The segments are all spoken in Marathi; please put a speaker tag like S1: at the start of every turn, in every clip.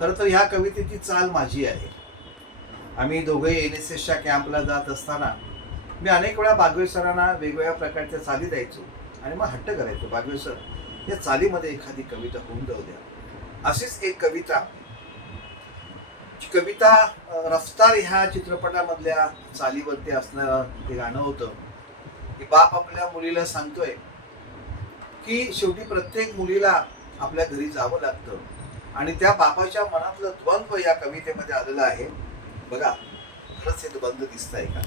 S1: खरं तर ह्या कवितेची चाल माझी आहे. आम्ही दोघे एन एस एसच्या कॅम्पला जात असताना मी अनेक वेळा बागवे सरांना वेगवेगळ्या प्रकारच्या चाली द्यायचो आणि मग हट्ट करायचो. बागवे सर या चालीमध्ये एखादी कविता होऊन जाऊ द्या. अशीच एक कविता. कविता रफ्तार ह्या चित्रपटामधल्या चालीवरती असणारं ते गाणं होतं. की बाप आपल्या मुलीला सांगतोय की शेवटी प्रत्येक मुलीला आपल्या घरी जावं लागतं. आणि त्या बापाच्या मनातलं द्वंद्व या कवितेमध्ये आलेलं आहे. बघा खरंच हे द्वंद्व दिसत आहे का?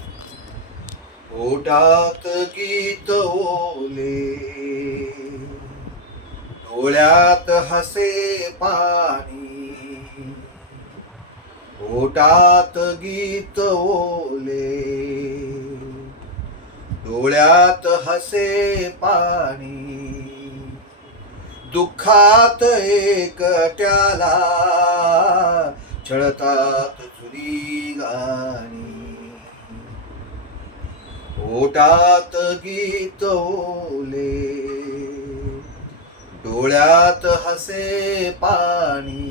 S1: ओटात गीत ओले डोळ्यात हसे पाणी ओटात गीत ओले डोळ्यात हसे पाणी दुःखात एकट्याला छळतात जुनी गाणी. ओटात गीत ओले डोळ्यात हसे पाणी.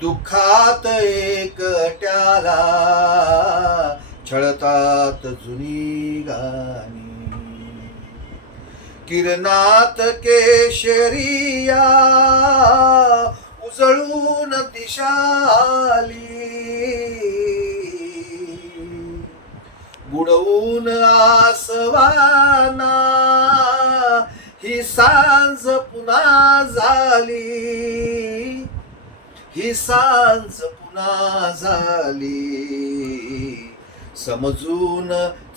S1: दुःखात एकट्याला छळतात जुनी गाणी. किरणात केशरिया उजळून दिशाली. बुडवून आसवाना ही सांज पुन्हा झाली. ही सांज पुन्हा झाली. समजून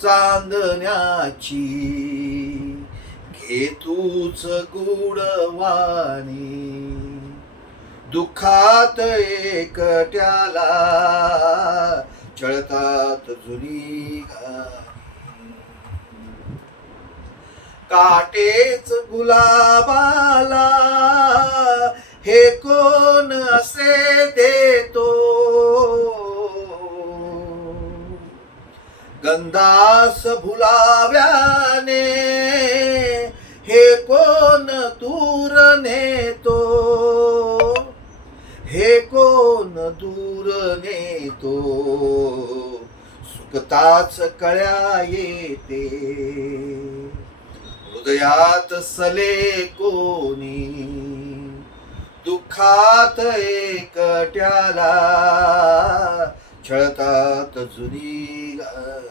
S1: चांदण्याची हेतूच गुडवाणी दुःखात एकट्याला चळतात जुनी काटेच गुलाबाला हे कोण असे देतो? गंधास भुलाव्याने दूर नेतो. हे कोण दूर नेतो? सुखताच कळ्या येते. हृदयात सले कोणी? दुःखात एकट्याला छळतात जुनी गाणी.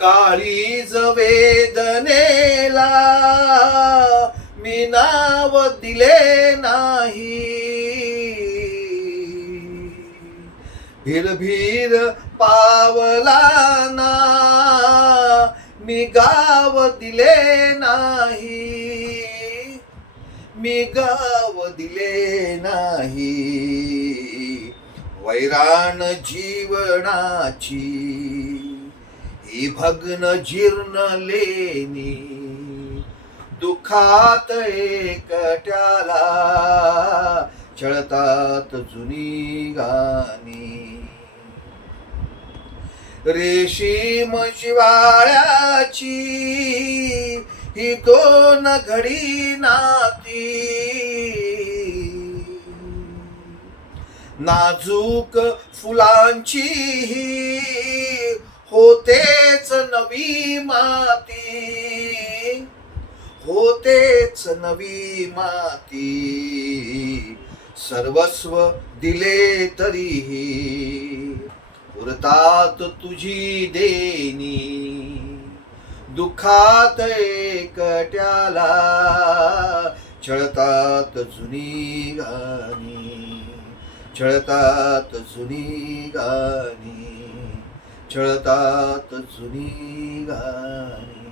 S1: काळीज वेदनेला मी नाव दिले नाही. भिरभिर पावलाना मी गाव दिले नाही. मी गाव दिले नाही. वैराण जीवनाची ही भग्न जीर्ण लेणी दुखात एकट्याला छळतात जुनी गाणी रेशीम शिवाळ्याची ही दोन घडी नाती नाजूक फुलांची ही होतेच नवी माती. होतेच नवी माती. सर्वस्व दिले तरीही उरतात तुझी देणी. दुःखात एकट्याला छळतात जुनी गाणी. छळतात जुनी गाणी. छळतात जुनी गाणी.